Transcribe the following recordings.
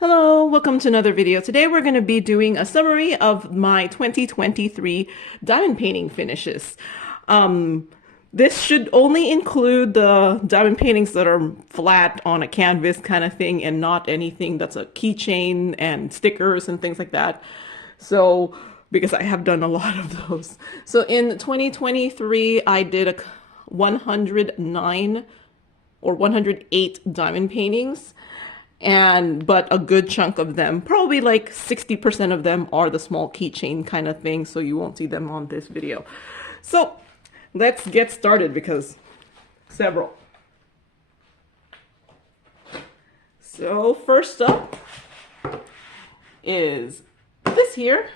Hello, welcome to another video. Today we're going to be doing a summary of my 2023 diamond painting finishes. This should only include the diamond paintings that are flat on a canvas kind of thing and not anything that's a keychain and stickers and things like that. So, because I have done a lot of those. So in 2023, I did a 109 or 108 diamond paintings. But a good chunk of them, probably like 60% of them, are the small keychain kind of thing, so you won't see them on this video. So let's get started because several. So first up is this here.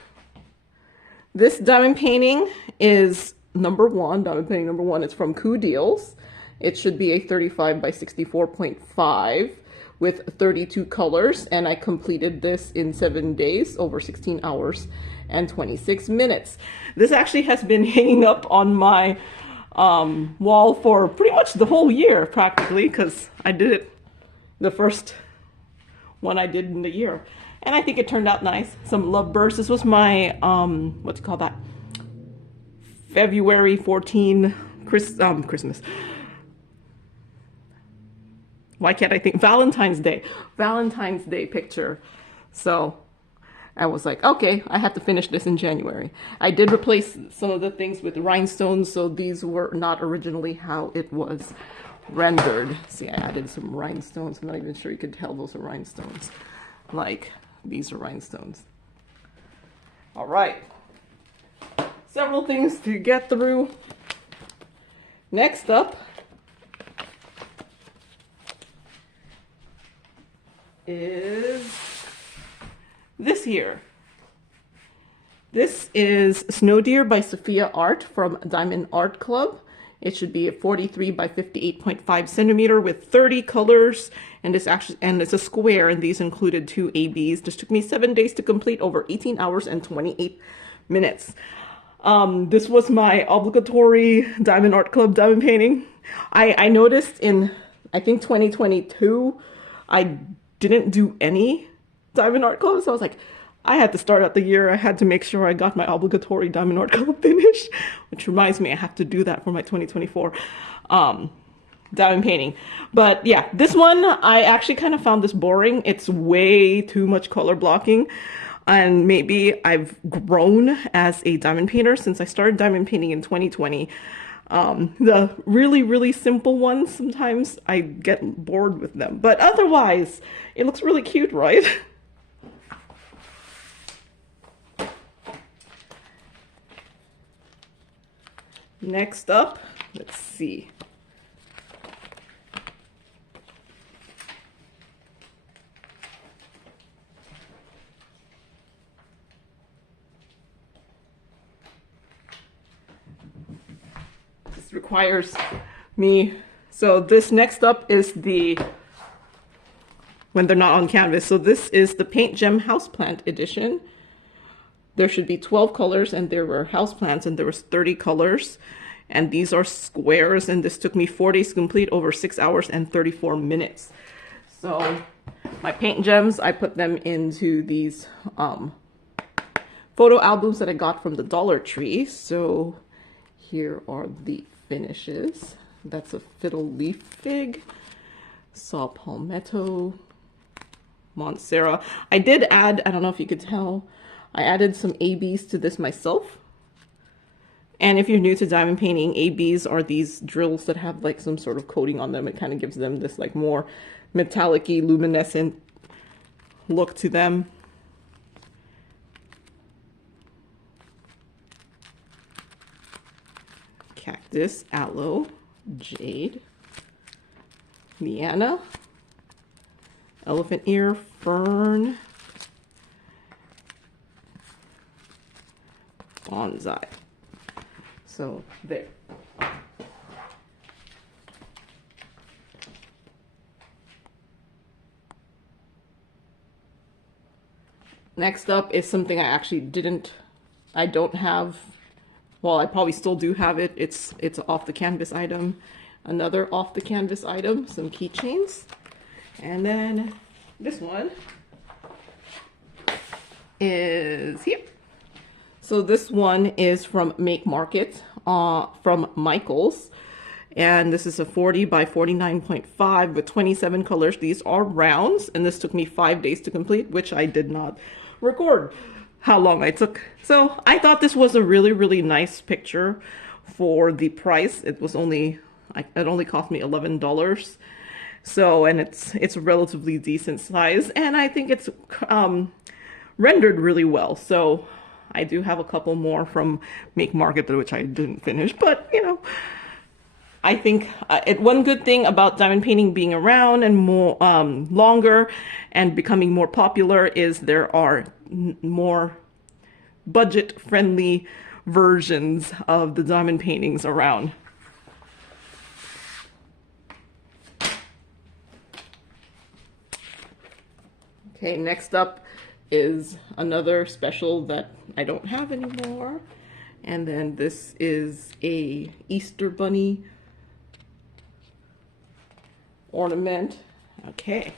This diamond painting is number one, diamond painting number one. It's from Coodeals. It should be a 35 by 64.5. with 32 colors, and I completed this in 7 days, over 16 hours and 26 minutes. This actually has been hanging up on my wall for pretty much the whole year, practically, because I did it the first one I did in the year. And I think it turned out nice. Some lovebirds. This was my, what do you call that? February 14 Christmas. Why can't I think? Valentine's Day picture. So I was like, okay, I have to finish this in January. I did replace some of the things with rhinestones, so these were not originally how it was rendered. See, I added some rhinestones. I'm not even sure you could tell those are rhinestones. Like, these are rhinestones. All right. Several things to get through. Next up is this here. This is Snow Deer by Saphina Art from Diamond Art Club. It should be a 43 by 58.5 centimeter with 30 colors, and it's a square, and these included 2 ABs. This took me 7 days to complete, over 18 hours and 28 minutes. This was my obligatory Diamond Art Club diamond painting. I noticed in, I think 2022, I didn't do any Diamond Art Club, so I was like, I had to start out the year. I had to make sure I got my obligatory Diamond Art Club finish, which reminds me I have to do that for my 2024 diamond painting. But yeah, this one, I actually kind of found this boring. It's way too much color blocking, and maybe I've grown as a diamond painter since I started diamond painting in 2020. The really simple ones, sometimes I get bored with them, but otherwise it looks really cute, right? Next up, let's see. Requires me. So this next up is the, when they're not on canvas. So this is the PaintGem Houseplant edition. There should be 12 colors, and there were houseplants, and there was 30 colors. And these are squares, and this took me 4 days to complete, over 6 hours and 34 minutes. So my PaintGems, I put them into these photo albums that I got from the Dollar Tree. So here are the finishes. That's a fiddle leaf fig, saw palmetto, Montserrat. I did add, I don't know if you could tell, I added some ABs to this myself. And if you're new to diamond painting, ABs are these drills that have like some sort of coating on them. It kind of gives them this like more metallic-y, luminescent look to them. Cactus, aloe, jade, liana, elephant ear, fern, bonsai. So there. Next up is something I don't have. Well, I probably still do have it. It's off the canvas item. Another off the canvas item, some keychains. And then this one is here. So this one is from Make Market, from Michaels. And this is a 40 by 49.5 with 27 colors. These are rounds, and this took me 5 days to complete, which I did not record how long I took. So I thought this was a really, really nice picture for the price. It only cost me $11. So, and it's a relatively decent size, and I think it's rendered really well. So I do have a couple more from Make Market, which I didn't finish, but you know, I think one good thing about diamond painting being around and more longer and becoming more popular is there are more budget-friendly versions of the diamond paintings around. Okay, next up is another special that I don't have anymore. And then this is a Easter bunny ornament. Okay.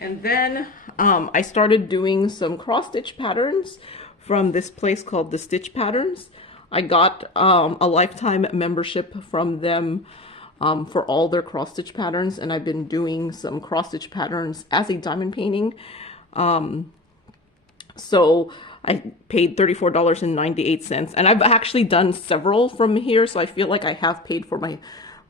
And then I started doing some cross-stitch patterns from this place called TheStitchPatterns. I got a lifetime membership from them for all their cross-stitch patterns, and I've been doing some cross-stitch patterns as a diamond painting. So I paid $34.98, and I've actually done several from here, so I feel like I have paid for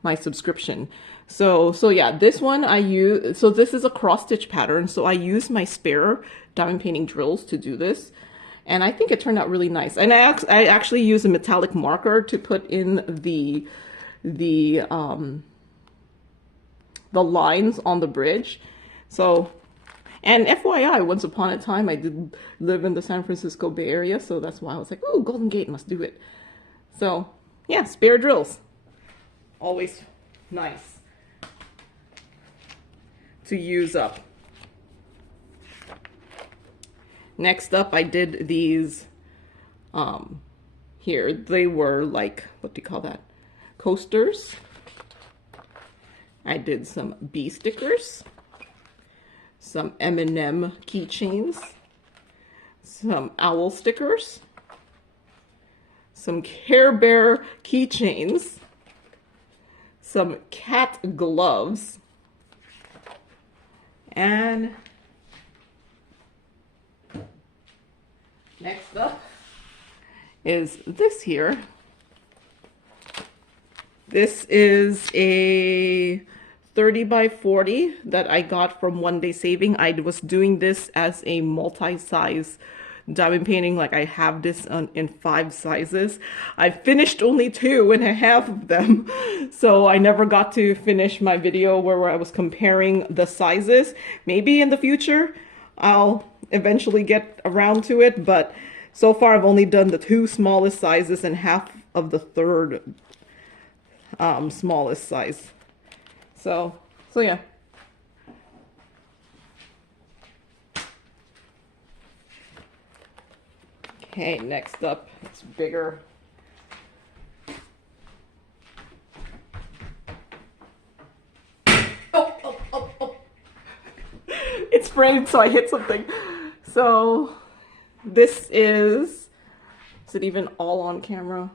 my subscription. So yeah, this one I use, so this is a cross-stitch pattern, so I use my spare diamond painting drills to do this. And I think it turned out really nice. And I actually use a metallic marker to put in the lines on the bridge. So, and FYI, once upon a time, I did live in the San Francisco Bay Area, so that's why I was like, ooh, Golden Gate must do it. So, yeah, spare drills. Always nice to use up. Next up, I did these, here, they were like, what do you call that? Coasters. I did some bee stickers, some M&M keychains, some owl stickers, some Care Bear keychains, some cat gloves, and next up is this here. This is a 30 by 40 that I got from OneDaySaving. I was doing this as a multi-size diamond painting. Like I have this in 5 sizes. I finished only 2.5 of them. So I never got to finish my video where I was comparing the sizes. Maybe in the future I'll eventually get around to it, but so far I've only done the 2 smallest sizes and half of the 3rd smallest size. So yeah. Okay, next up, it's bigger. Oh. It's framed, so I hit something. So this is it even all on camera?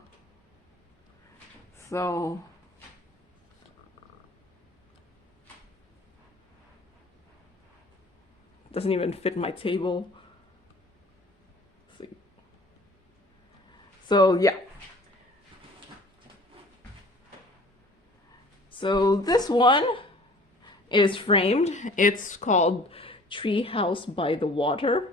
So doesn't even fit my table. Let's see. So yeah. So this one is framed. It's called Treehouse by the Water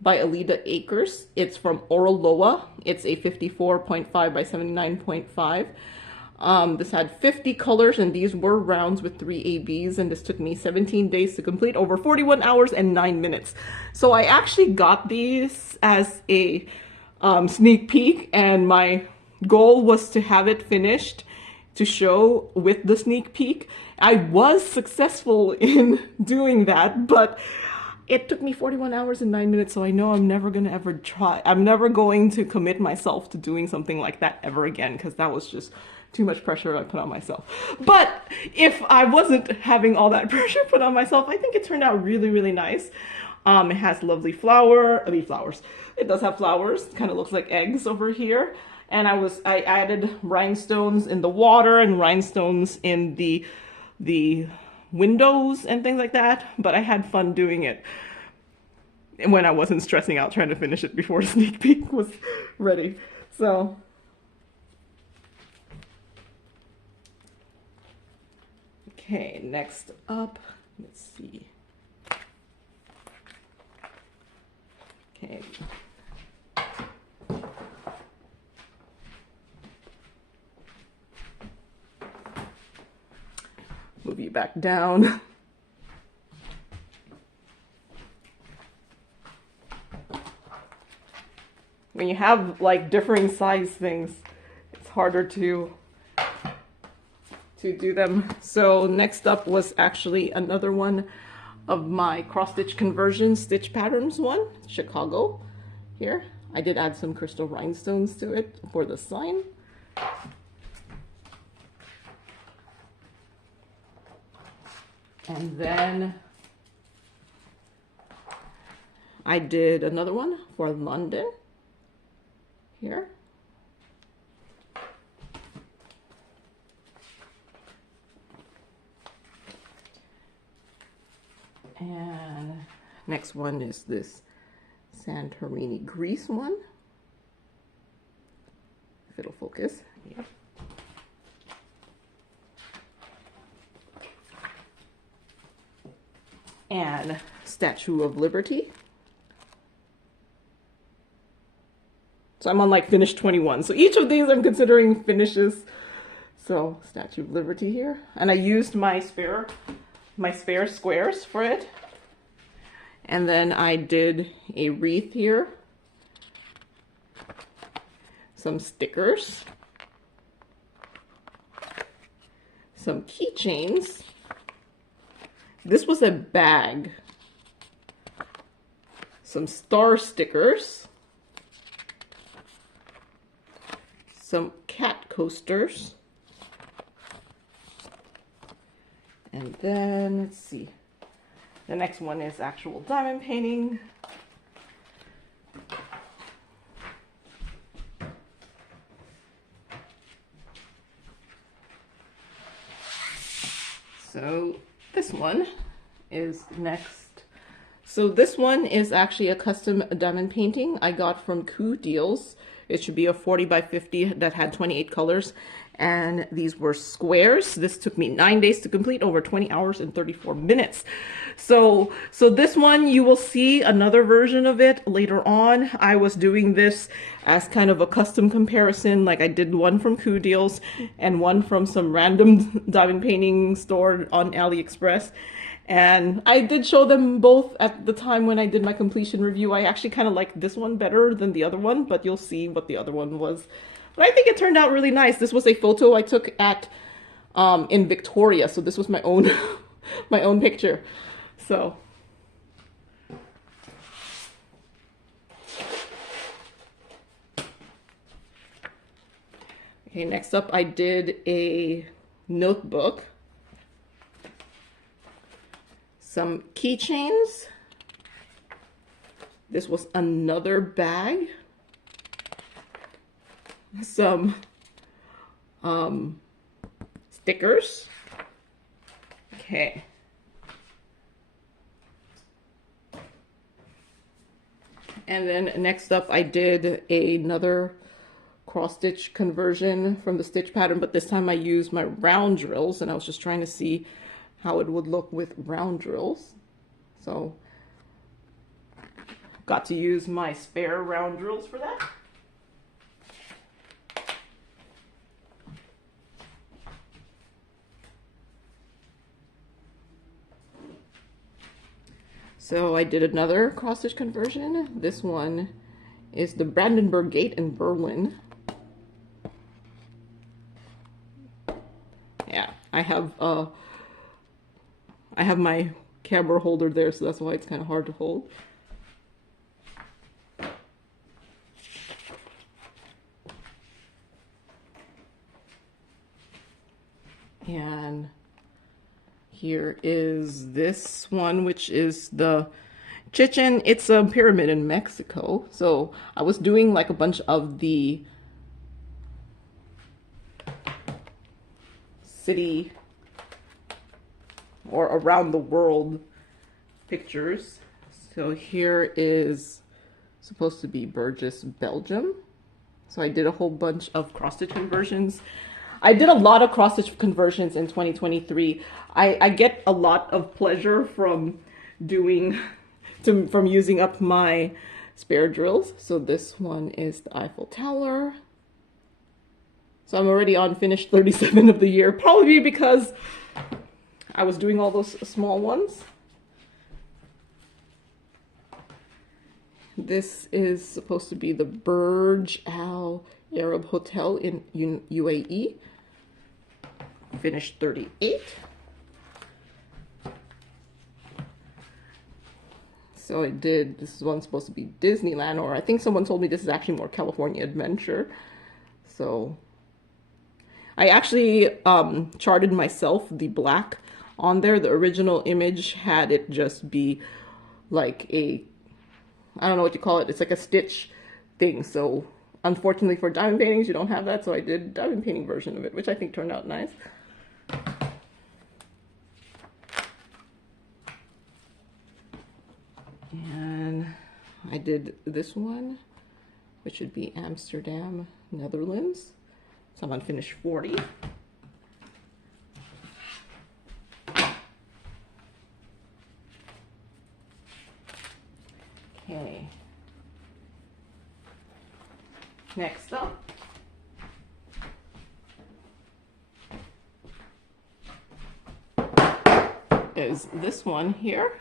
by Alida Akers. It's from Oraloa. It's a 54.5 by 79.5. This had 50 colors, and these were rounds with 3 ABs, and this took me 17 days to complete, over 41 hours and 9 minutes. So I actually got these as a sneak peek, and my goal was to have it finished to show with the sneak peek. I was successful in doing that, but it took me 41 hours and 9 minutes, so I know I'm never gonna ever try. I'm never going to commit myself to doing something like that ever again, because that was just too much pressure I put on myself. But if I wasn't having all that pressure put on myself, I think it turned out really, really nice. It has lovely flowers. It does have flowers. Kind of looks like eggs over here. And I added rhinestones in the water and rhinestones in the windows and things like that. But I had fun doing it when I wasn't stressing out trying to finish it before the sneak peek was ready. So okay, next up, let's see. Okay. Move you back down. When you have like differing size things, it's harder to do them. So next up was actually another one of my cross stitch conversion stitch patterns one, Chicago here. I did add some crystal rhinestones to it for the sign. And then I did another one for London here. And next one is this Santorini Greece one. If it'll focus, yeah. And Statue of Liberty. So I'm on like finish 21. So each of these I'm considering finishes. So Statue of Liberty here. And I used my spare squares for it. And then I did a wreath here. Some stickers. Some keychains. This was a bag. Some star stickers. Some cat coasters. And then, let's see. The next one is actual diamond painting. So this one is next. So this one is actually a custom diamond painting I got from Coodeals. It should be a 40 by 50 that had 28 colors. And these were squares. This took me 9 days to complete, over 20 hours and 34 minutes. So this one, you will see another version of it later on. I was doing this as kind of a custom comparison. Like I did one from Coodeals and one from some random diamond painting store on AliExpress. And I did show them both at the time when I did my completion review. I actually kind of liked this one better than the other one, but you'll see what the other one was. But I think it turned out really nice. This was a photo I took at in Victoria, so this was my own my own picture. So okay, next up I did a notebook, some keychains. This was another bag. Some stickers. Okay. And then next up I did another cross stitch conversion from the stitch pattern, but this time I used my round drills and I was just trying to see how it would look with round drills. So got to use my spare round drills for that. So I did another cross stitch conversion. This one is the Brandenburg Gate in Berlin. Yeah, I have my camera holder there, so that's why it's kind of hard to hold. And here is this one, which is the Chichen. It's a pyramid in Mexico. So I was doing like a bunch of the city or around the world pictures. So here is supposed to be Burgess, Belgium. So I did a whole bunch of cross-stitch conversions. I did a lot of cross-stitch conversions in 2023. I get a lot of pleasure from from using up my spare drills. So this one is the Eiffel Tower. So I'm already on finished 37 of the year, probably because I was doing all those small ones. This is supposed to be the Burj Al Arab Hotel in UAE. Finished 38. So I did, this one's supposed to be Disneyland, or I think someone told me this is actually more California Adventure. So I actually charted myself the black on there. The original image had it just be like a, I don't know what you call it. It's like a stitch thing. So unfortunately for diamond paintings, you don't have that. So I did diamond painting version of it, which I think turned out nice. And I did this one, which would be Amsterdam, Netherlands. So I'm on finish 40. Okay. Next up is this one here.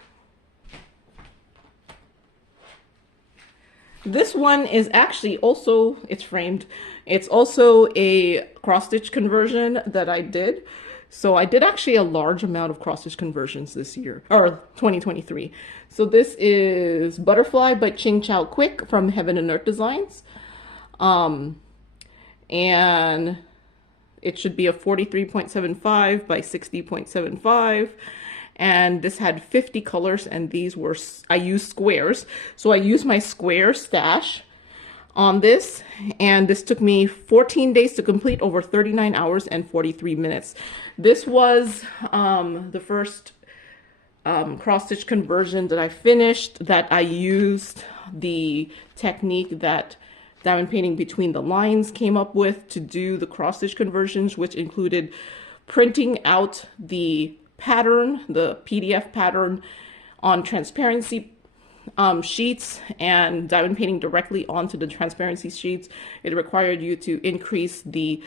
This one is actually also, it's framed. It's also a cross-stitch conversion that I did. So I did actually a large amount of cross-stitch conversions this year, or 2023. So this is Butterfly by Ching Chow Quick from Heaven and Earth Designs. And it should be a 43.75 by 60.75. And this had 50 colors, and these were, I used squares. So I used my square stash on this, and this took me 14 days to complete, over 39 hours and 43 minutes. This was the first cross-stitch conversion that I finished, that I used the technique that Diamond Painting Between the Lines came up with to do the cross-stitch conversions, which included printing out the pattern, the PDF pattern, on transparency sheets and diamond painting directly onto the transparency sheets. It required you to increase the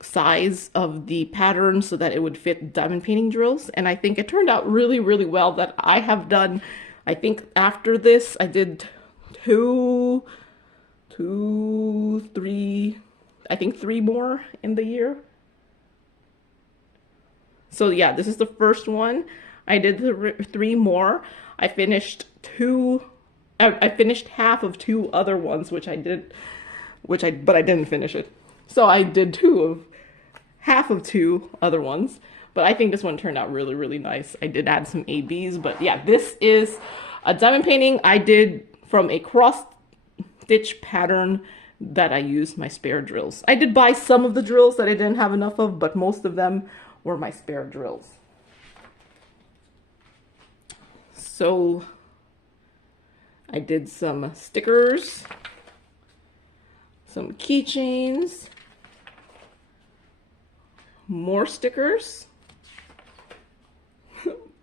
size of the pattern so that it would fit diamond painting drills, and I think it turned out really, really well. That I have done, I think after this I did three more in the year. So yeah, this is the first one. I did three more. I finished I finished half of two other ones, but I didn't finish it. So I did half of two other ones, but I think this one turned out really, really nice. I did add some ABs, but yeah, this is a diamond painting I did from a cross stitch pattern that I used my spare drills. I did buy some of the drills that I didn't have enough of, but most of them were my spare drills. So I did some stickers, some keychains, more stickers,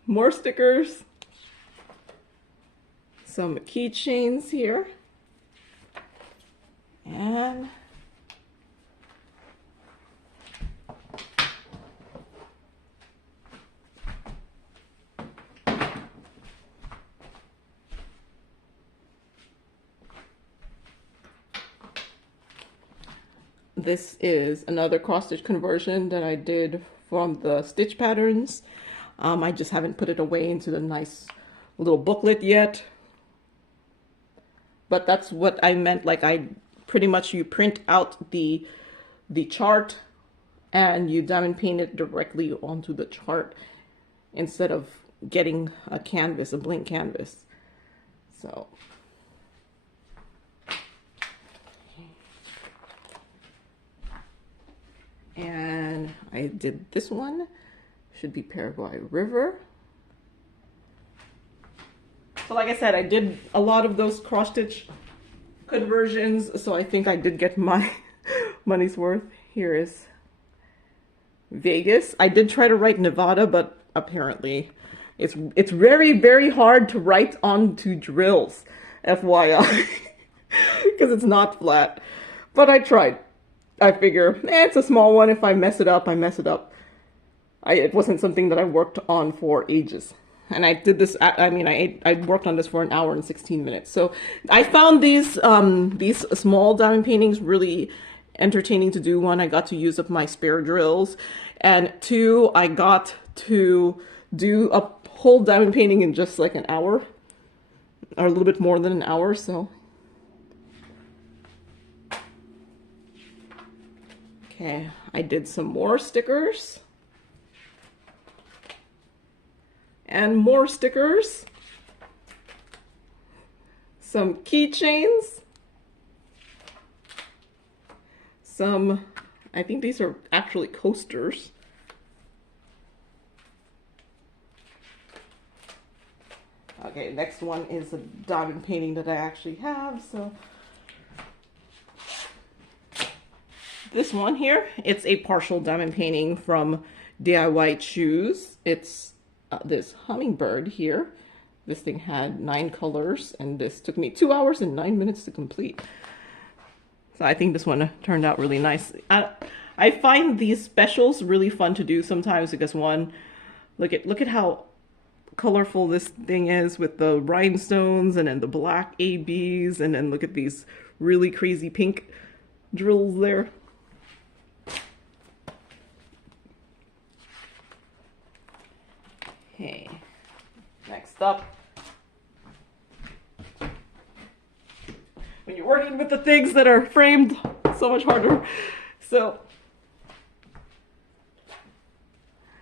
more stickers, some keychains here, and this is another cross-stitch conversion that I did from the Stitch Patterns. I just haven't put it away into the nice little booklet yet. But that's what I meant. Like, I pretty much, you print out the chart and you diamond paint it directly onto the chart instead of getting a canvas, a blank canvas. So and I did this one, should be Paraguay River. So like I said, I did a lot of those cross stitch conversions, so I think I did get my money's worth. Here is Vegas. I did try to write Nevada, but apparently it's very, very hard to write onto drills, FYI, because it's not flat. But I tried. I figure, it's a small one. If I mess it up, I mess it up. It wasn't something that I worked on for ages. And I did this, I worked on this for an hour and 16 minutes. So I found these small diamond paintings really entertaining to do. One, I got to use up my spare drills. And two, I got to do a whole diamond painting in just like an hour. Or a little bit more than an hour, so. Okay, I did some more stickers. And more stickers, some keychains, some, I think these are actually coasters. Okay, next one is a diamond painting that I actually have, so. This one here, it's a partial diamond painting from DIYChoose. It's this hummingbird here. This thing had 9 colors, and this took me 2 hours and 9 minutes to complete. So I think this one turned out really nice. I find these specials really fun to do sometimes because, one, look at how colorful this thing is with the rhinestones and then the black ABs, and then look at these really crazy pink drills there. Okay, next up, when you're working with the things that are framed, so much harder. So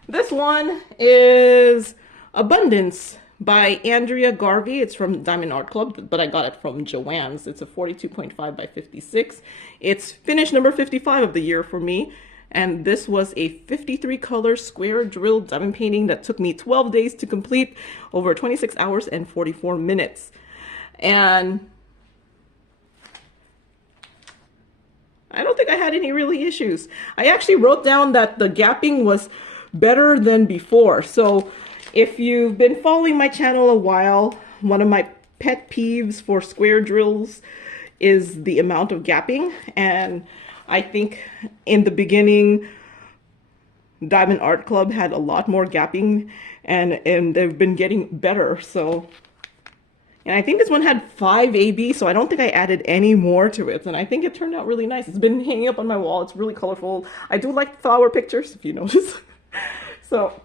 this one is Abundance by Andrea Garvey. It's from Diamond Art Club, but I got it from Joann's. It's a 42.5 by 56. It's finish number 55 of the year for me. And this was a 53 color square drill diamond painting that took me 12 days to complete, over 26 hours and 44 minutes. And I don't think I had any really issues. I actually wrote down that the gapping was better than before. So if you've been following my channel a while, one of my pet peeves for square drills is the amount of gapping. And I think in the beginning, Diamond Art Club had a lot more gapping, and they've been getting better. So, and I think this one had 5 AB, so I don't think I added any more to it. And I think it turned out really nice. It's been hanging up on my wall. It's really colorful. I do like flower pictures, if you notice. So,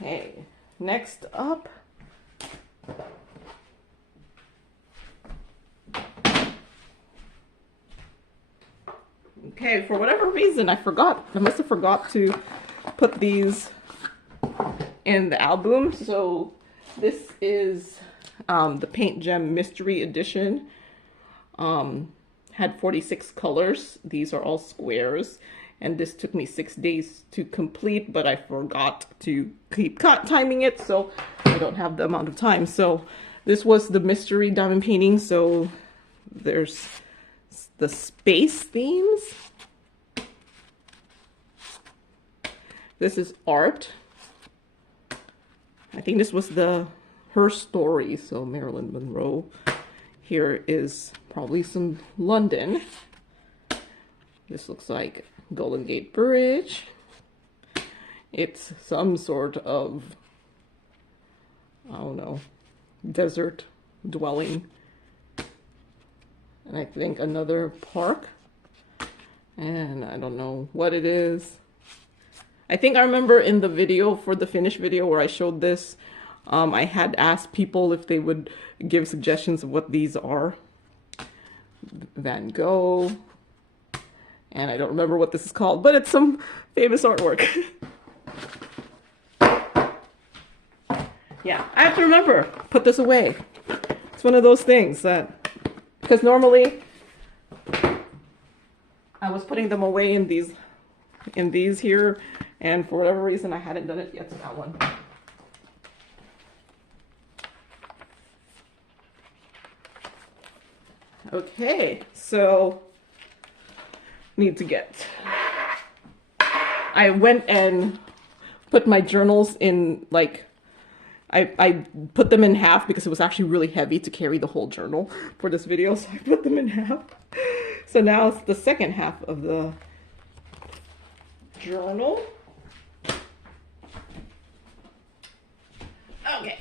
okay, next up. Okay, for whatever reason, I must have forgot to put these in the album. So this is the PaintGem Mystery Edition. Had 46 colors. These are all squares. And this took me 6 days to complete, but I forgot to keep timing it, so I don't have the amount of time. So this was the mystery diamond painting. So there's the space themes. This is art. I think this was her story, so Marilyn Monroe. Here is probably some London. This looks like Golden Gate Bridge. It's some sort of, I don't know, desert dwelling. And I think another park. And I don't know what it is. I think I remember in the video, for the finished video where I showed this, I had asked people if they would give suggestions of what these are. Van Gogh. And I don't remember what this is called, but it's some famous artwork. Yeah, I have to remember, put this away. It's one of those things that, because normally I was putting them away in these here, and for whatever reason I hadn't done it yet to that one. Okay, so need to get, I went and put my journals in, like, I put them in half because it was actually really heavy to carry the whole journal for this video, so I put them in half. So now it's the second half of the journal. Okay.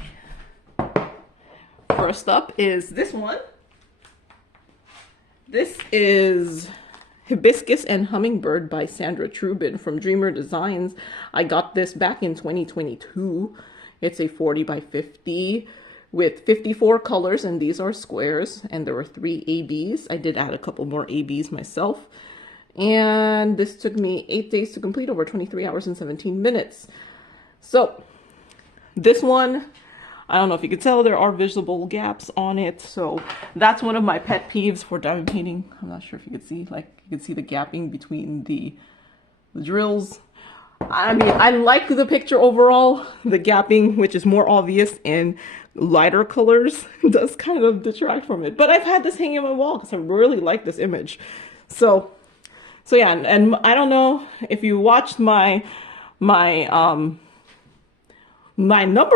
First up is this one. This is Hibiscus and Hummingbird by Sandra Trubin from Dreamer Designs. I got this back in 2022. It's a 40 by 50 with 54 colors, and these are squares, and there were 3 ABs. I did add a couple more ABs myself. And this took me 8 days to complete, over 23 hours and 17 minutes. So this one, I don't know if you could tell, there are visible gaps on it. So that's one of my pet peeves for diamond painting. I'm not sure if you could see, like, you could see the gapping between the drills. I mean, I like the picture overall. The gapping, which is more obvious in lighter colors, does kind of detract from it. But I've had this hanging on my wall because I really like this image. So yeah, and I don't know if you watched my number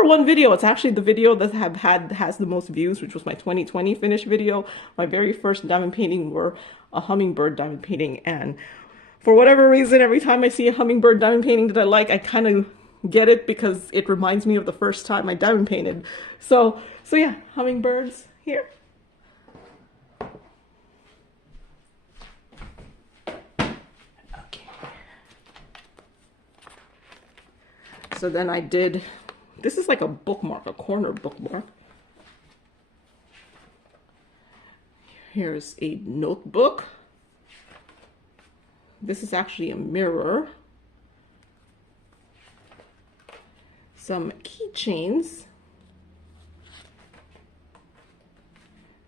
one video. It's actually the video that has the most views, which was my 2020 finished video. My very first diamond painting were a hummingbird diamond painting, and for whatever reason, every time I see a hummingbird diamond painting that I like, I kind of get it because it reminds me of the first time I diamond painted. So yeah, hummingbirds here. Okay. So then I did, this is like a bookmark, a corner bookmark. Here's a notebook. This is actually a mirror. Some keychains.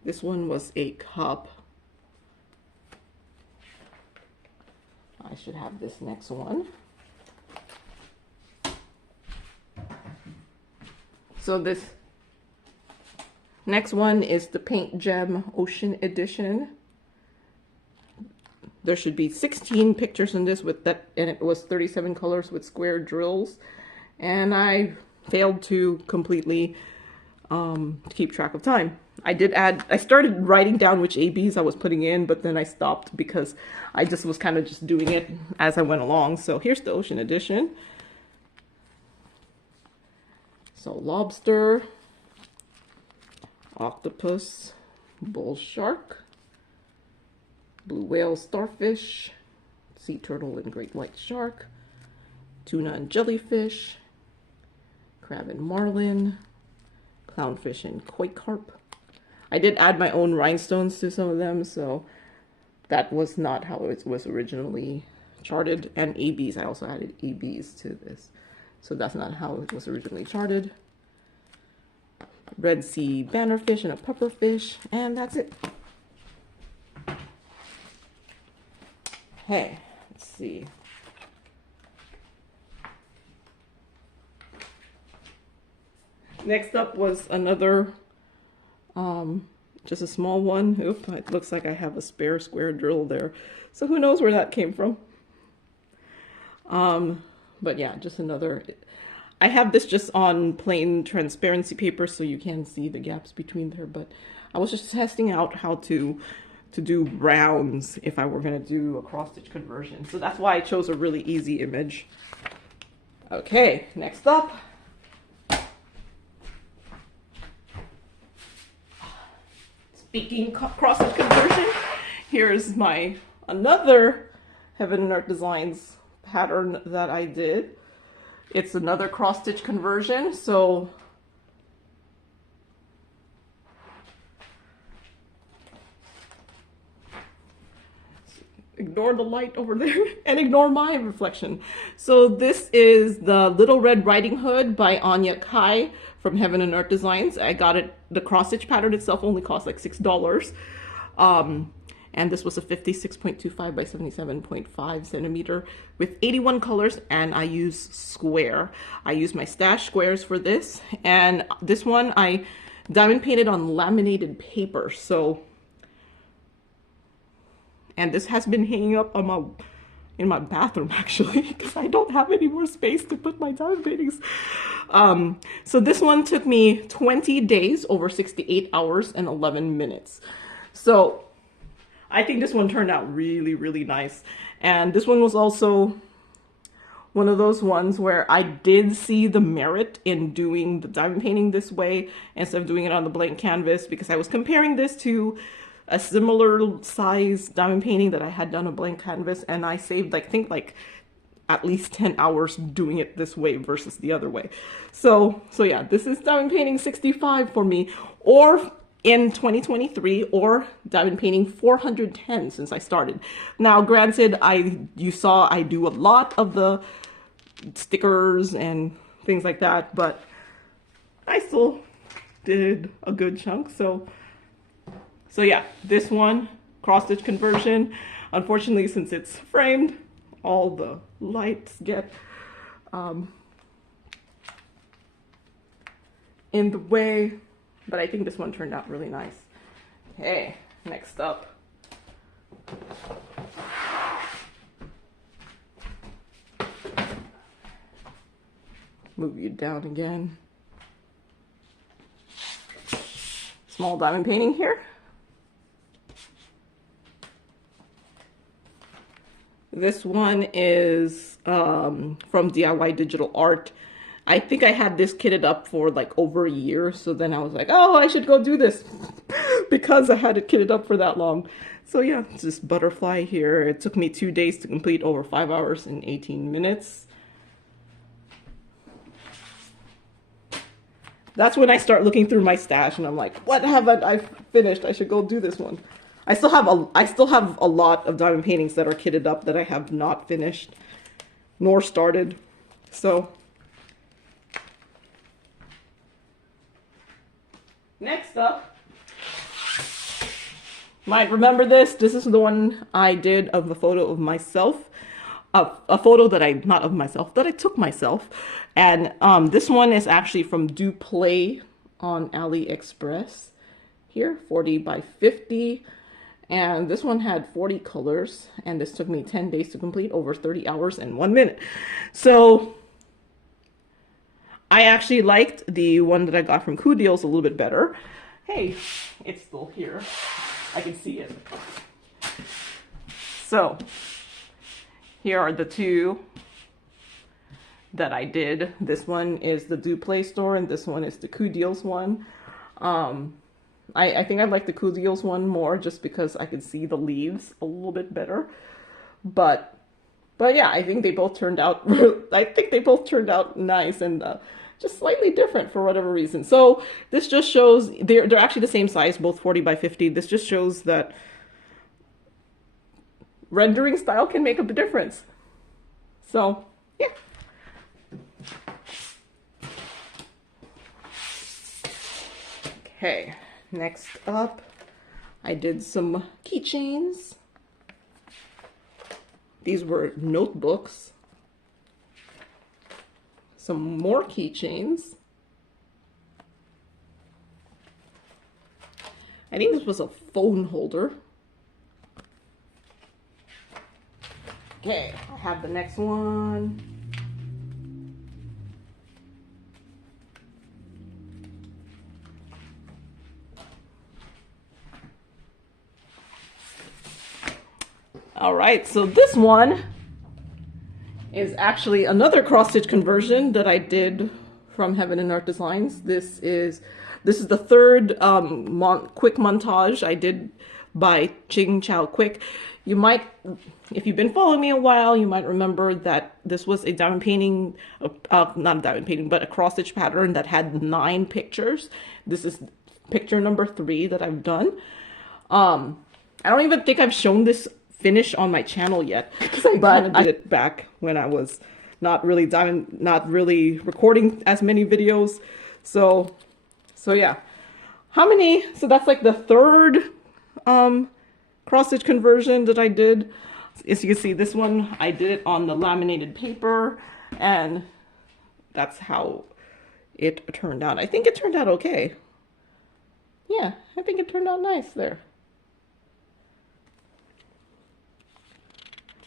This one was a cup. I should have this next one. So this next one is the PaintGem Ocean Edition. There should be 16 pictures in this with that, and it was 37 colors with square drills. And I failed to completely keep track of time. I started writing down which ABs I was putting in, but then I stopped because I just was kind of just doing it as I went along. So here's the Ocean Edition. So lobster, octopus, bull shark, blue whale, starfish, sea turtle and great white shark, tuna and jellyfish, crab and marlin, clownfish and koi carp. I did add my own rhinestones to some of them, so that was not how it was originally charted. And ABs, I also added ABs to this, so that's not how it was originally charted. Red Sea bannerfish and a pufferfish, and that's it. Okay, let's see. Next up was another, just a small one. Oop, it looks like I have a spare square drill there. So who knows where that came from. But yeah, just another. I have this just on plain transparency paper so you can see the gaps between there, but I was just testing out how to do rounds if I were going to do a cross stitch conversion. So that's why I chose a really easy image. Okay, next up. Speaking cross stitch conversion, here's my another Heaven and Earth Designs pattern that I did. It's another cross stitch conversion, so ignore the light over there and ignore my reflection. So this is the Little Red Riding Hood by Anya Kai from Heaven and Earth Designs. I got it, the cross stitch pattern itself only cost like $6. And this was a 56.25 by 77.5 centimeter with 81 colors, and I use square. I use my stash squares for this, and this one I diamond painted on laminated paper. So, and this has been hanging up on in my bathroom actually, because I don't have any more space to put my diamond paintings. So this one took me 20 days over 68 hours and 11 minutes. So I think this one turned out really, really nice. And this one was also one of those ones where I did see the merit in doing the diamond painting this way instead of doing it on the blank canvas, because I was comparing this to a similar size diamond painting that I had done on blank canvas, and I saved I think like at least 10 hours doing it this way versus the other way. So yeah, this is diamond painting 65 for me, or in 2023, or diamond painting 410 since I started. Now granted, you saw I do a lot of the stickers and things like that, but I still did a good chunk. So yeah, this one, cross stitch conversion. Unfortunately, since it's framed, all the lights get in the way, but I think this one turned out really nice. Okay, next up. Move you down again. Small diamond painting here. This one is from DIY Digital Art. I think I had this kitted up for like over a year, so then I was like, oh, I should go do this because I had it kitted up for that long. So yeah, it's this butterfly here. It took me 2 days to complete, over 5 hours and 18 minutes. That's when I start looking through my stash and I'm like, what haven't I finished? I should go do this one. I still have a lot of diamond paintings that are kitted up that I have not finished nor started. So next up, might remember this. This is the one I did of the photo of myself, a photo that not of myself, that I took myself. And this one is actually from Duplay on AliExpress. Here, 40 by 50. And this one had 40 colors, and this took me 10 days to complete, over 30 hours and 1 minute. So I actually liked the one that I got from Coodeals a little bit better. Hey, it's still here. I can see it. So here are the two that I did. This one is the Duplay store, and this one is the Coodeals one. I think I like the Coodeals one more just because I could see the leaves a little bit better. But yeah, I think they both turned out nice and just slightly different for whatever reason. So this just shows they're actually the same size, both 40 by 50. This just shows that rendering style can make a difference. So yeah. Okay. Next up, I did some keychains. These were notebooks. Some more keychains. I think this was a phone holder. Okay, I have the next one. All right, so this one is actually another cross-stitch conversion that I did from Heaven and Earth Designs. This is the third quick montage. I did by Ching Chow Quick. You might, if you've been following me a while, you might remember that this was a diamond painting, not a diamond painting, but a cross stitch pattern that had 9 pictures. This is picture number 3 that I've done. I don't even think I've shown this finish on my channel yet, but I did it back when I was not really recording as many videos. So yeah. How many? So that's like the 3rd cross stitch conversion that I did. As you can see, this one I did it on the laminated paper, and that's how it turned out. I think it turned out okay. Yeah, I think it turned out nice there.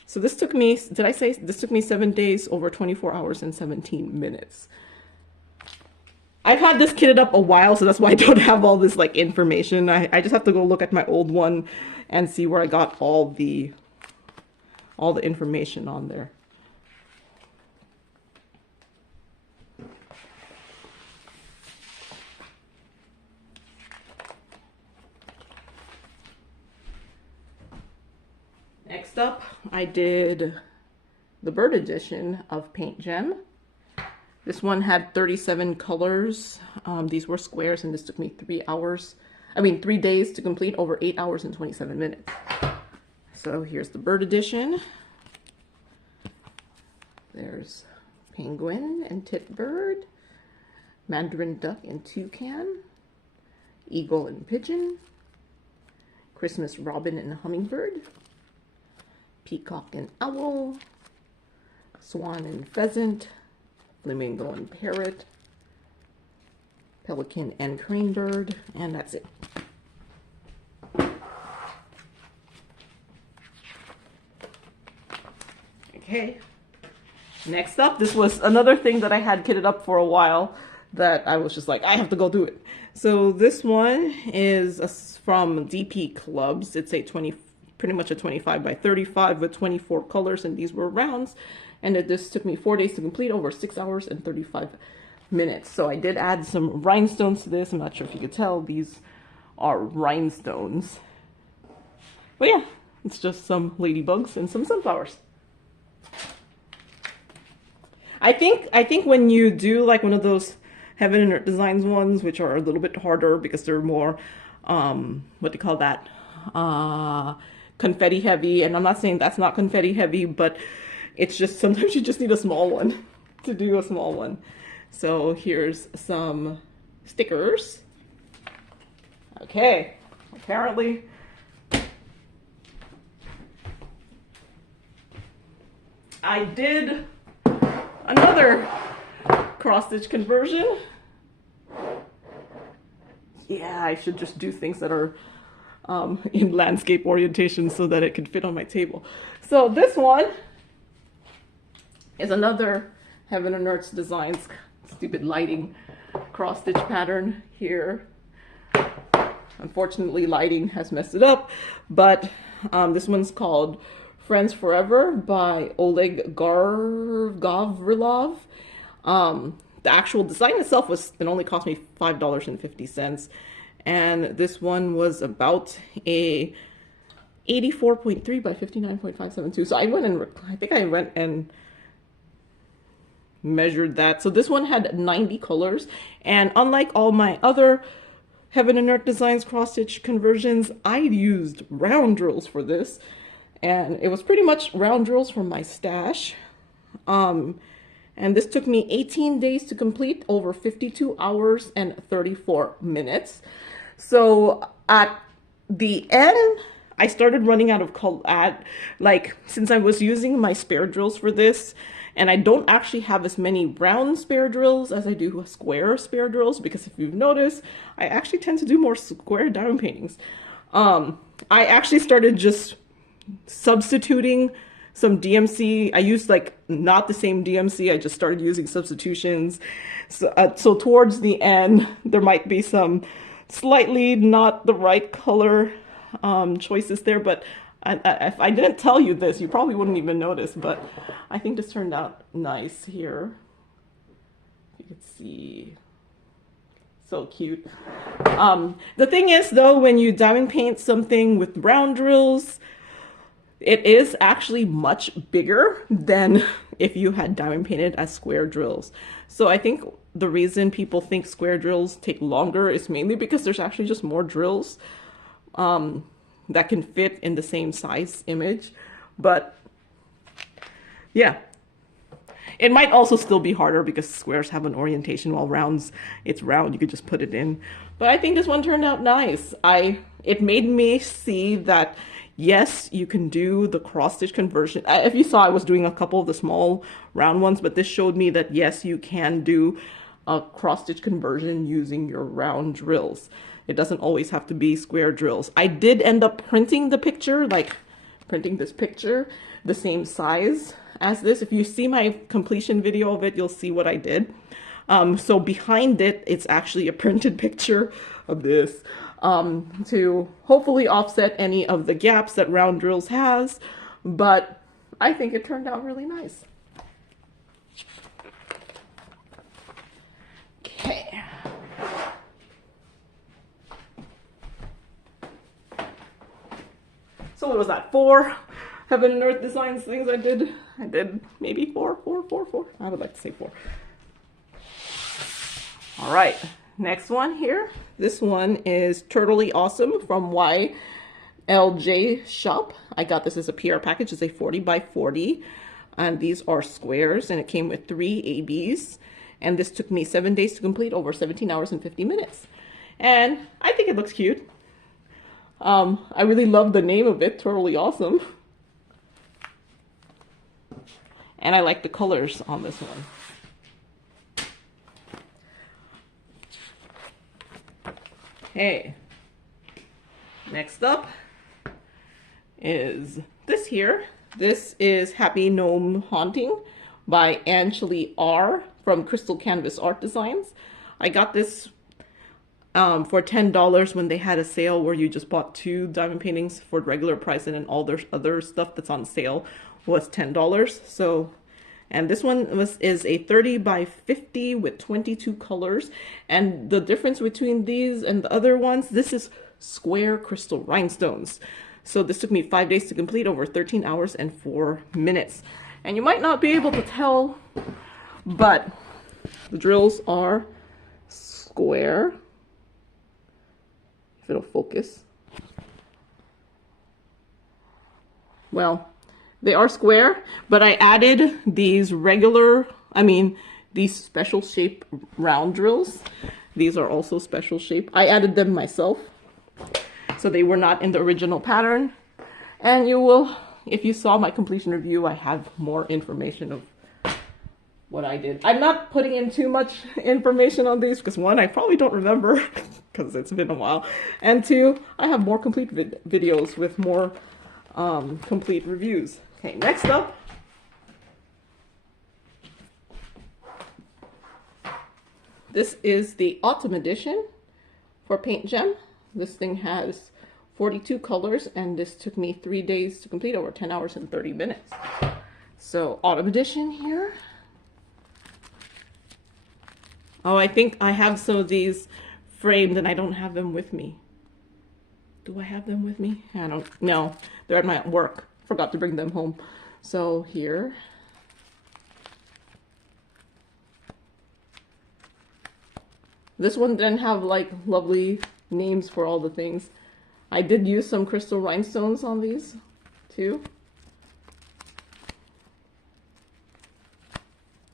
So this took me, did I say this took me 7 days, over 24 hours and 17 minutes. I've had this kitted up a while, so that's why I don't have all this like information. I just have to go look at my old one and see where I got all the information on there. Next up, I did the bird edition of PaintGem. This one had 37 colors. These were squares, and this took me 3 days to complete, over 8 hours and 27 minutes. So here's the bird edition. There's penguin and titbird, mandarin duck and toucan, eagle and pigeon, Christmas robin and hummingbird, peacock and owl, swan and pheasant, flamingo and parrot, pelican and crane bird, and that's it. Okay, next up, this was another thing that I had kitted up for a while that I was just like, I have to go do it. So this one is from DP Clubs. It's a pretty much a 25 by 35 with 24 colors, and these were rounds. And this took me 4 days to complete, over 6 hours and 35 minutes. So I did add some rhinestones to this. I'm not sure if you could tell, these are rhinestones. But yeah, it's just some ladybugs and some sunflowers. I think when you do like one of those Heaven and Earth Designs ones, which are a little bit harder because they're more, what do you call that? Confetti heavy. And I'm not saying that's not confetti heavy, but it's just sometimes you just need a small one to do a small one. So here's some stickers. Okay, apparently I did another cross stitch conversion. Yeah, I should just do things that are in landscape orientation so that it can fit on my table. So this one is another Heaven and Earth Designs, stupid lighting cross stitch pattern here. Unfortunately, lighting has messed it up, but this one's called Friends Forever by Oleg Gavrilov. The actual design itself it only cost me $5.50, and this one was about a 84.3 by 59.572. So I think I went and measured that. So this one had 90 colors, and unlike all my other Heaven and Earth Designs cross stitch conversions, I used round drills for this, and it was pretty much round drills from my stash. And this took me 18 days to complete, over 52 hours and 34 minutes. So at the end, I started running out of color. Since I was using my spare drills for this, and I don't actually have as many round spare drills as I do square spare drills, because if you've noticed, I actually tend to do more square diamond paintings. I actually started just substituting some DMC. I used not the same DMC. I just started using substitutions. So towards the end, there might be some slightly not the right color choices there, but if I didn't tell you this, you probably wouldn't even notice, but I think this turned out nice here. You can see So cute. The thing is though, when you diamond paint something with round drills, it is actually much bigger than if you had diamond painted as square drills. So I think the reason people think square drills take longer is mainly because there's actually just more drills that can fit in the same size image. But yeah, it might also still be harder because squares have an orientation, while rounds, it's round, you could just put it in. But I think this one turned out nice. It made me see that yes, you can do the cross stitch conversion. If you saw, I was doing a couple of the small round ones, but this showed me that yes, you can do a cross stitch conversion using your round drills. It doesn't always have to be square drills. I did end up printing the picture, like printing this picture the same size as this. If you see my completion video of it, you'll see what I did. So behind it, it's actually a printed picture of this to hopefully offset any of the gaps that round drills has, but I think it turned out really nice. Okay. So what was that, 4 Heaven and Earth Designs things I did? I did maybe 4. I would like to say 4. All right, next one here. This one is Turtly Awesome from YLJ Shop. I got this as a PR package. It's a 40 by 40, and these are squares, and it came with 3 ABs. And this took me 7 days to complete, over 17 hours and 50 minutes. And I think it looks cute. I really love the name of it, Totally Awesome. And I like the colors on this one. Okay, next up is this here. This is Happy Gnome Haunting by Angeli R from Crystal Canvas Art Designs. I got this for $10 when they had a sale where you just bought 2 diamond paintings for regular price, and then all their other stuff that's on sale was $10. So, and this one is a 30 by 50 with 22 colors. And the difference between these and the other ones, this is square crystal rhinestones. So this took me 5 days to complete, over 13 hours and 4 minutes. And you might not be able to tell, but the drills are square. If it'll focus. Well, they are square, but I added these these special shape round drills. These are also special shape. I added them myself, so they were not in the original pattern. And you will, if you saw my completion review, I have more information of what I did. I'm not putting in too much information on these because 1, I probably don't remember because it's been a while, and 2, I have more complete videos with more complete reviews. Okay, next up, this is the Autumn Edition for PaintGem. This thing has 42 colors, and this took me 3 days to complete, over 10 hours and 30 minutes. So, Autumn Edition here. Oh, I think I have some of these framed and I don't have them with me. Do I have them with me? I don't know. They're at my work. Forgot to bring them home. So here. This one didn't have like lovely names for all the things. I did use some crystal rhinestones on these too.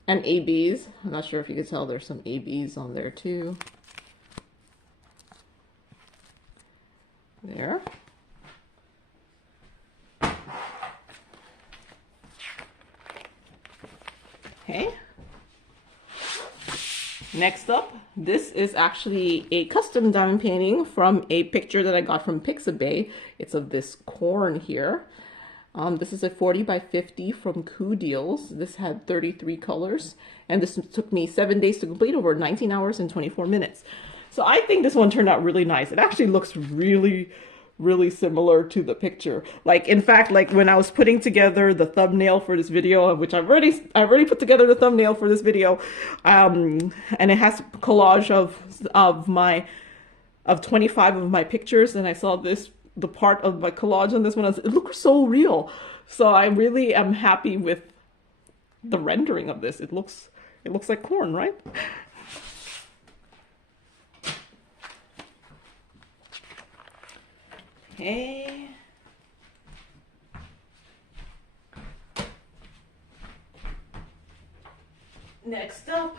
And ABs. I'm not sure if you can tell, there's some ABs on there too. There. Okay. Next up, this is actually a custom diamond painting from a picture that I got from Pixabay. It's of this corn here. This is a 40 by 50 from Coodeals. This had 33 colors, and this took me 7 days to complete, over 19 hours and 24 minutes. So I think this one turned out really nice. It actually looks really, really similar to the picture. Like, in fact, like when I was putting together the thumbnail for this video, which I've already put together the thumbnail for this video, and it has a collage of 25 of my pictures, and I saw the part of my collage on this one. It looks so real. So I really am happy with the rendering of this. It looks like corn, right? Okay. Next up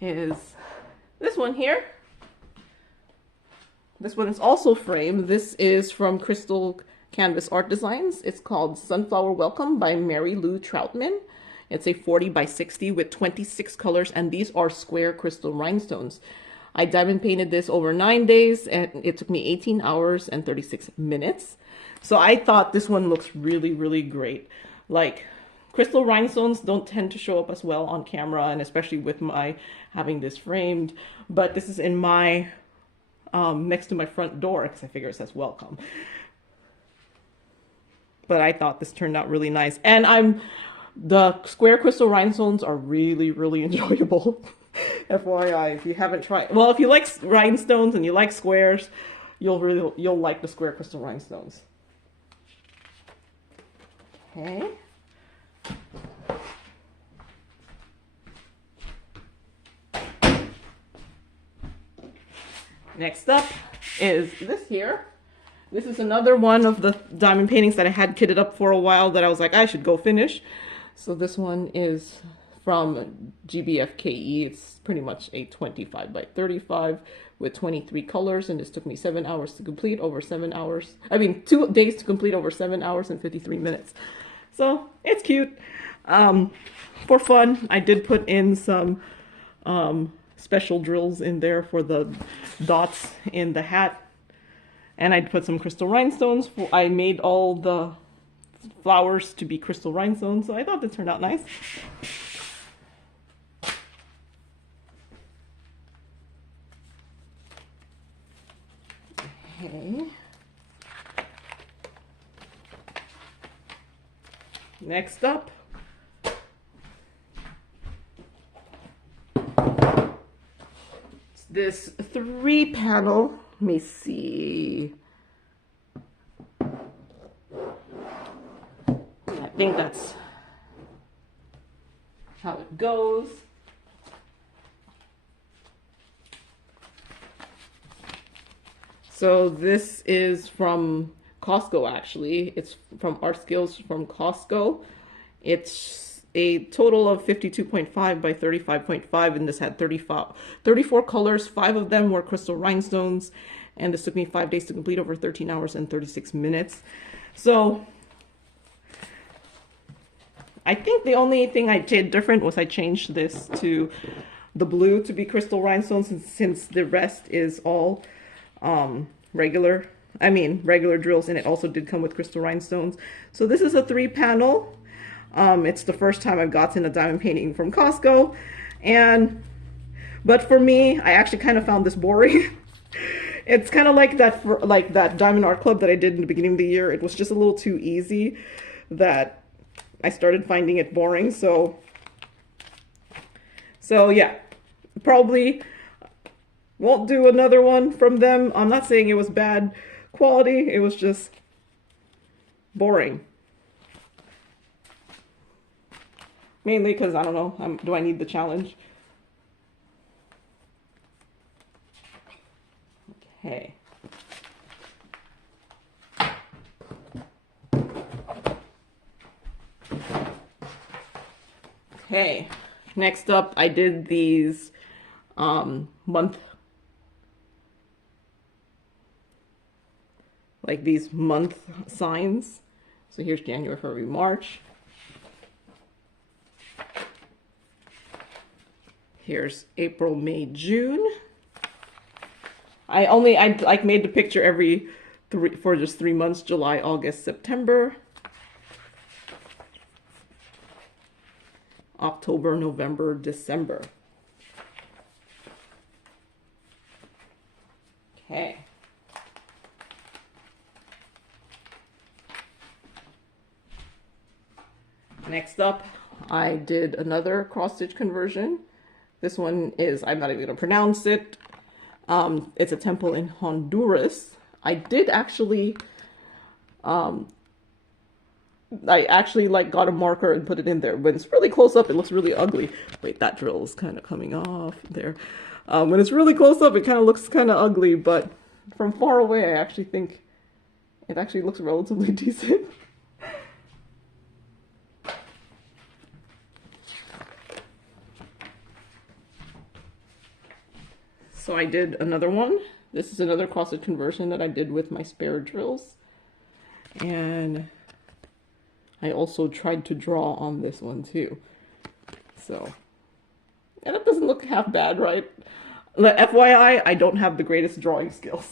is this one here. This one is also framed. This is from Crystal Canvas Art Designs. It's called Sunflower Welcome by Mary Lou Troutman. It's a 40 by 60 with 26 colors, and these are square crystal rhinestones. I diamond painted this over 9 days, and it took me 18 hours and 36 minutes. So I thought this one looks really, really great. Like, crystal rhinestones don't tend to show up as well on camera, and especially with my having this framed. But this is in my, next to my front door, because I figure it says welcome. But I thought this turned out really nice. And the square crystal rhinestones are really, really enjoyable. FYI, if you haven't tried, well, if you like rhinestones and you like squares, you'll like the square crystal rhinestones. Okay. Next up is this here. This is another one of the diamond paintings that I had kitted up for a while that I was like, I should go finish. So this one is from GBFKE. It's pretty much a 25 by 35 with 23 colors, and this took me 7 hours to complete, over 7 hours. I mean, 2 days to complete, over 7 hours and 53 minutes. So it's cute. For fun, I did put in some special drills in there for the dots in the hat, and I put some crystal rhinestones. I made all the flowers to be crystal rhinestones, so I thought this turned out nice. Okay. Next up, this 3-panel. Let me see. I think that's how it goes. So this is from Costco, actually. It's from Art Skills from Costco. It's a total of 52.5 by 35.5, and this had 34 colors. 5 of them were crystal rhinestones, and this took me 5 days to complete, over 13 hours and 36 minutes. So I think the only thing I did different was I changed this to the blue to be crystal rhinestones, since the rest is all regular drills, and it also did come with crystal rhinestones. So this is a 3-panel. It's the first time I've gotten a diamond painting from Costco, but for me, I actually kind of found this boring. It's kind of like that Diamond Art Club that I did in the beginning of the year. It was just a little too easy that I started finding it boring. So yeah, probably won't do another one from them. I'm not saying it was bad quality, it was just boring. Mainly because, I don't know, do I need the challenge? Okay. Okay, next up I did these month signs. So here's January, February, March. Here's April, May, June. I like made the picture for just 3 months: July, August, September, October, November, December. Okay. Next up, I did another cross-stitch conversion. This one is, I'm not even going to pronounce it. It's a temple in Honduras. I did actually, I actually like got a marker and put it in there. When it's really close up, it looks really ugly. Wait, that drill is kind of coming off there. When it's really close up, it kind of looks kind of ugly, but from far away, I actually think it actually looks relatively decent. So I did another one. This is another cross-stitch conversion that I did with my spare drills. And I also tried to draw on this one too. So, and it doesn't look half bad, right? FYI, I don't have the greatest drawing skills.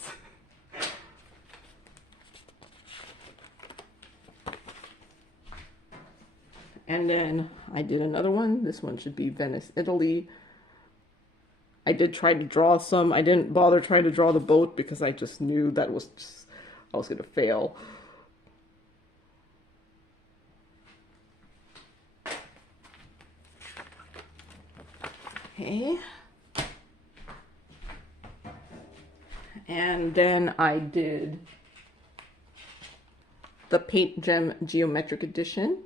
And then I did another one. This one should be Venice, Italy. I did try to draw some. I didn't bother trying to draw the boat because I just knew that was just, I was going to fail. Okay. And then I did the PaintGem Geometric Edition.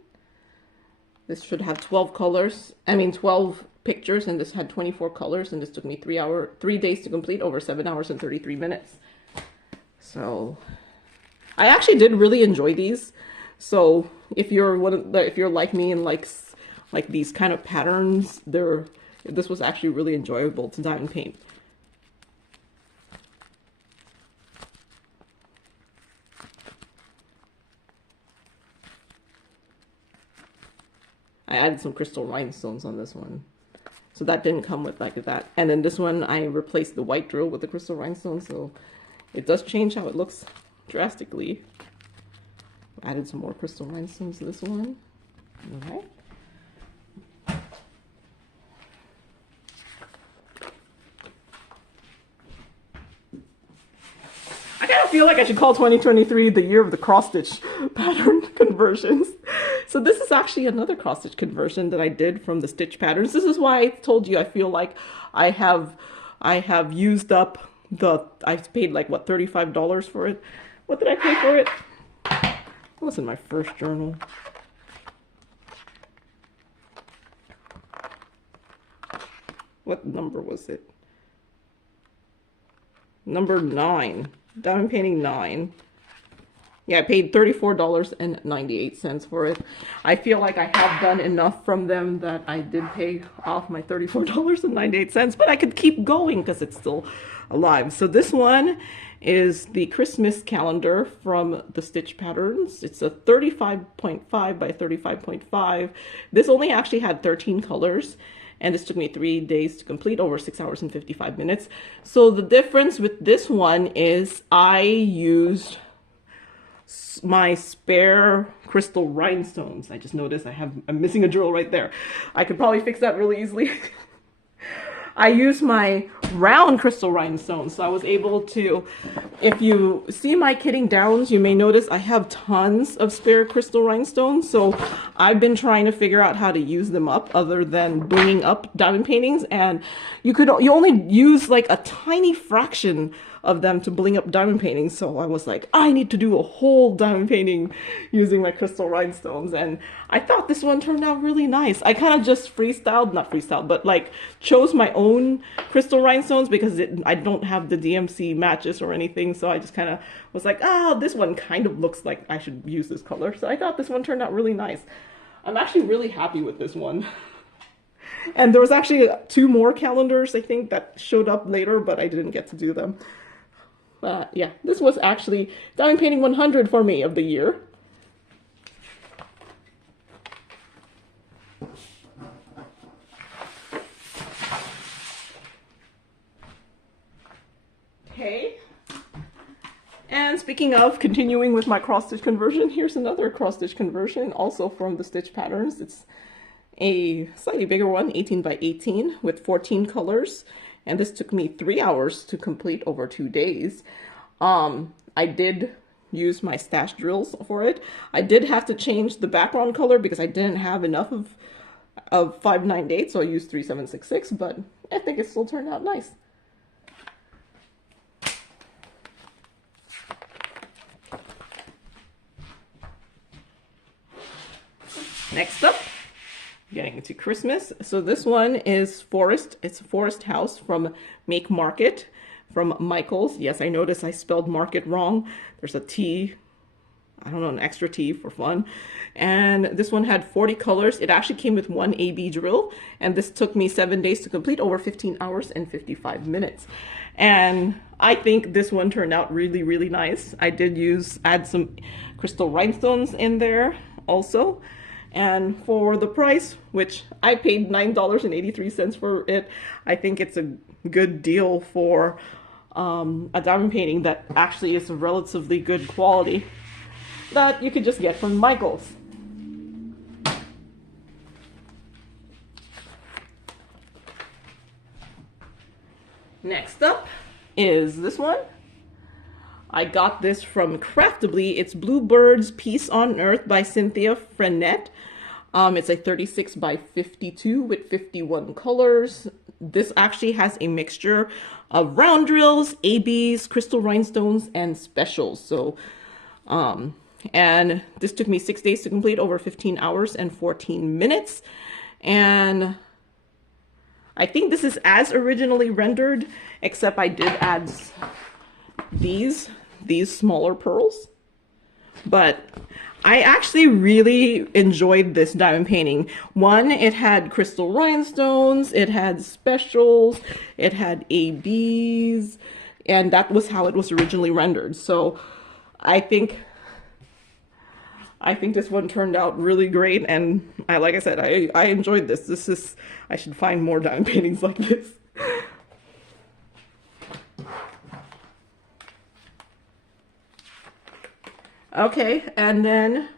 This should have 12 colors. 12 pictures, and this had 24 colors, and this took me 3 days to complete, over 7 hours and 33 minutes. So I actually did really enjoy these. So if you're like me and likes like these kind of patterns, this was actually really enjoyable to diamond paint. I added some crystal rhinestones on this one. So that didn't come with like that. And then this one, I replaced the white drill with the crystal rhinestone, so it does change how it looks drastically. Added some more crystal rhinestones to this one. All right. I kind of feel like I should call 2023 the year of the cross-stitch pattern conversions. So this is actually another cross-stitch conversion that I did from the Stitch Patterns. This is why I told you I feel like I have used up I paid like what, $35 for it. What did I pay for it? It wasn't my first journal. What number was it? Number 9. Diamond painting 9. Yeah, I paid $34.98 for it. I feel like I have done enough from them that I did pay off my $34.98, but I could keep going because it's still alive. So this one is the Christmas calendar from the Stitch Patterns. It's a 35.5 by 35.5. This only actually had 13 colors, and this took me 3 days to complete, over 6 hours and 55 minutes. So the difference with this one is I used my spare crystal rhinestones. I just noticed I'm missing a drill right there. I could probably fix that really easily. I used my round crystal rhinestones, so I was able to, if you see my kitting downs, you may notice I have tons of spare crystal rhinestones, so I've been trying to figure out how to use them up other than blinging up diamond paintings, and you only use like a tiny fraction of them to bling up diamond paintings. So I was like, I need to do a whole diamond painting using my crystal rhinestones, and I thought this one turned out really nice. I kind of just not freestyled, but like chose my own crystal rhinestones because I don't have the DMC matches or anything, so I just kind of was like, oh, this one kind of looks like I should use this color. So I thought this one turned out really nice. I'm actually really happy with this one. And there was actually 2 more calendars, I think, that showed up later, but I didn't get to do them. But yeah, this was actually Diamond Painting 100 for me of the year. Okay. And speaking of continuing with my cross-stitch conversion, here's another cross-stitch conversion, also from the Stitch Patterns. It's a slightly bigger one, 18 by 18 with 14 colors. and this took me 3 hours to complete over 2 days. I did use my stash drills for it. I did have to change the background color because I didn't have enough of 598, so I used 3766, but I think it still turned out nice. Next up, getting into Christmas. So this one is Forest. It's a Forest House from Make Market from Michaels. Yes, I noticed I spelled market wrong. There's a T, I don't know, an extra T for fun. And this one had 40 colors. It actually came with one AB drill, and this took me 7 days to complete, over 15 hours and 55 minutes. And I think this one turned out really, really nice. I did add some crystal rhinestones in there also. And for the price, which I paid $9.83 for it, I think it's a good deal for a diamond painting that actually is of relatively good quality that you could just get from Michaels. Next up is this one. I got this from Craftably. It's Bluebird's Peace on Earth by Cynthia Frenette. It's a 36 by 52 with 51 colors. This actually has a mixture of round drills, ABs, crystal rhinestones, and specials. So, and this took me 6 days to complete, over 15 hours and 14 minutes. And I think this is as originally rendered, except I did add these smaller pearls. But I actually really enjoyed this diamond painting. One, it had crystal rhinestones, it had specials, it had ABs, and that was how it was originally rendered. So I think this one turned out really great, and like I said, I enjoyed this. I should find more diamond paintings like this. Okay, and then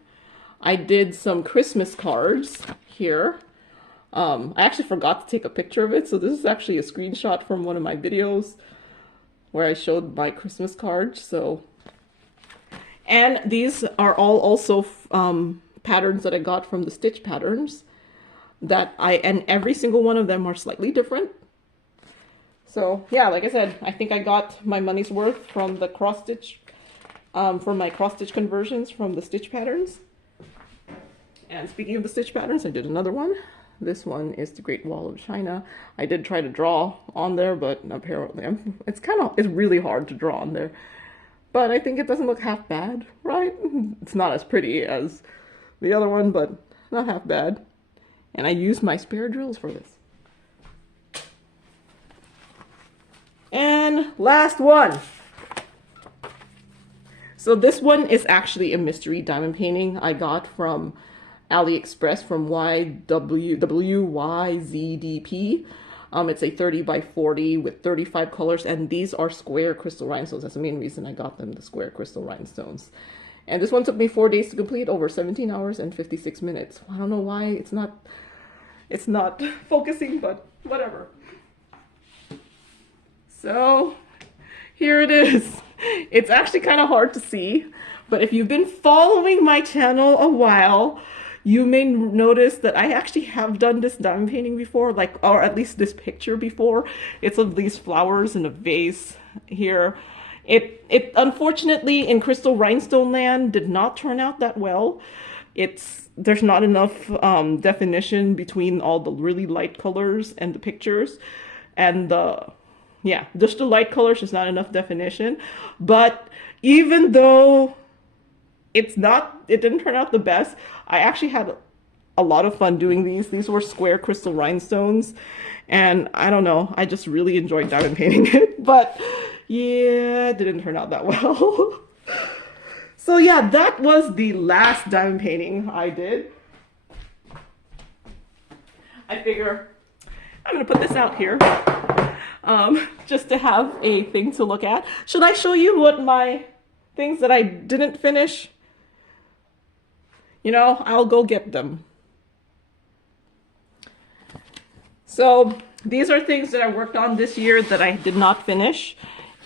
I did some Christmas cards here. I actually forgot to take a picture of it, so this is actually a screenshot from one of my videos where I showed my Christmas cards. So, and these are all also patterns that I got from TheStitchPatterns and every single one of them are slightly different. So yeah, like I said, I think I got my money's worth from the cross stitch. For my cross-stitch conversions from TheStitchPatterns. And speaking of TheStitchPatterns, I did another one. This one is the Great Wall of China. I did try to draw on there, but apparently it's really hard to draw on there. But I think it doesn't look half bad, right? It's not as pretty as the other one, but not half bad. And I used my spare drills for this. And last one. So this one is actually a mystery diamond painting I got from AliExpress from WYZDP. It's a 30 by 40 with 35 colors, and these are square crystal rhinestones. That's the main reason I got them, the square crystal rhinestones. And this one took me 4 days to complete, over 17 hours and 56 minutes. I don't know why it's not focusing, but whatever. So here it is. It's actually kind of hard to see, but if you've been following my channel a while, you may notice that I actually have done this diamond painting before, or at least this picture before. It's of these flowers in a vase here. It unfortunately in crystal rhinestone land did not turn out that well. There's not enough definition between all the really light colors and the pictures, and yeah, just the light colors, there's not enough definition. But even though it didn't turn out the best, I actually had a lot of fun doing these. These were square crystal rhinestones, and I don't know, I just really enjoyed diamond painting it. But yeah, it didn't turn out that well. So yeah, that was the last diamond painting I did. I figure I'm gonna put this out here. Just to have a thing to look at. Should I show you what my things that I didn't finish? You know, I'll go get them. So these are things that I worked on this year that I did not finish.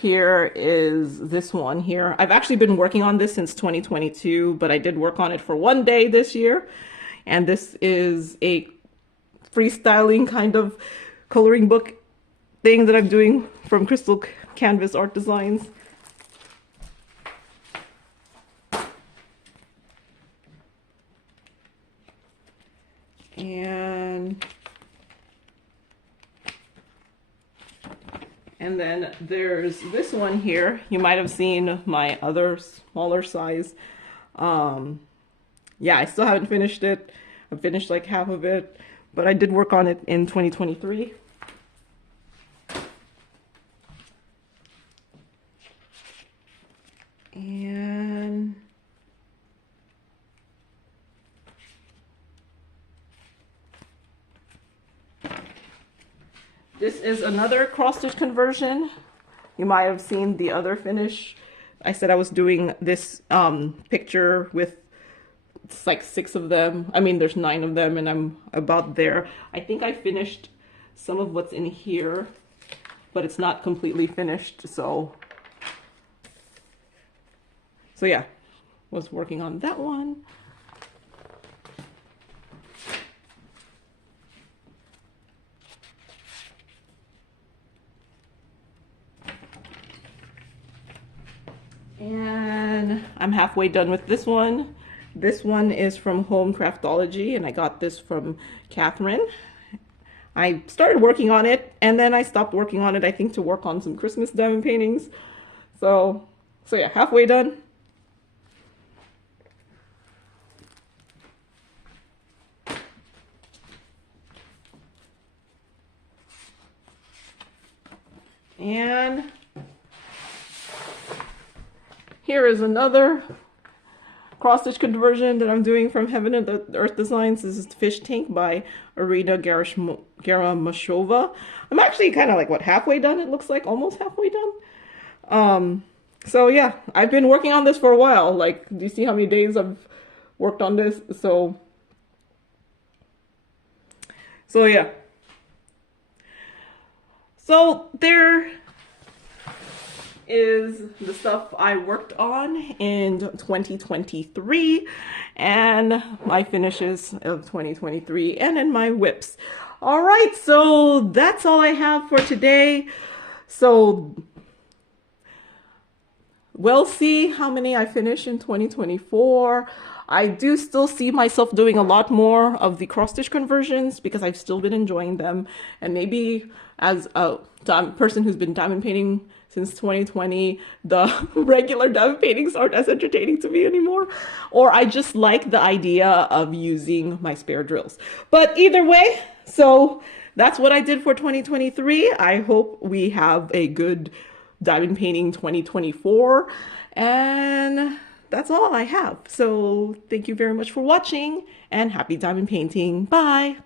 Here is this one here. I've actually been working on this since 2022, but I did work on it for one day this year. And this is a freestyling kind of coloring book thing that I'm doing from Crystal Canvas Art Designs. And then there's this one here. You might have seen my other smaller size. Yeah, I still haven't finished it. I've finished like half of it, but I did work on it in 2023. And this is another cross-stitch conversion. You might have seen the other finish. I said I was doing this picture with, it's like 6 of them. I mean, there's 9 of them, and I'm about there. I think I finished some of what's in here, but it's not completely finished. So yeah, was working on that one. And I'm halfway done with this one. This one is from Home Craftology, and I got this from Catherine. I started working on it, and then I stopped working on it, I think, to work on some Christmas diamond paintings. So yeah, halfway done. And here is another cross-stitch conversion that I'm doing from Heaven and Earth Designs. This is Fish Tank by Alida Garamashova. I'm actually kind of like, what, halfway done? It looks like almost halfway done. So yeah, I've been working on this for a while. Like, do you see how many days I've worked on this? So yeah. So there is the stuff I worked on in 2023 and my finishes of 2023 and in my whips. All right, so that's all I have for today. So we'll see how many I finish in 2024. I do still see myself doing a lot more of the cross-stitch conversions because I've still been enjoying them. And maybe as a person who's been diamond painting since 2020, the regular diamond paintings aren't as entertaining to me anymore. Or I just like the idea of using my spare drills. But either way, so that's what I did for 2023. I hope we have a good diamond painting 2024. And that's all I have. So thank you very much for watching and happy diamond painting. Bye.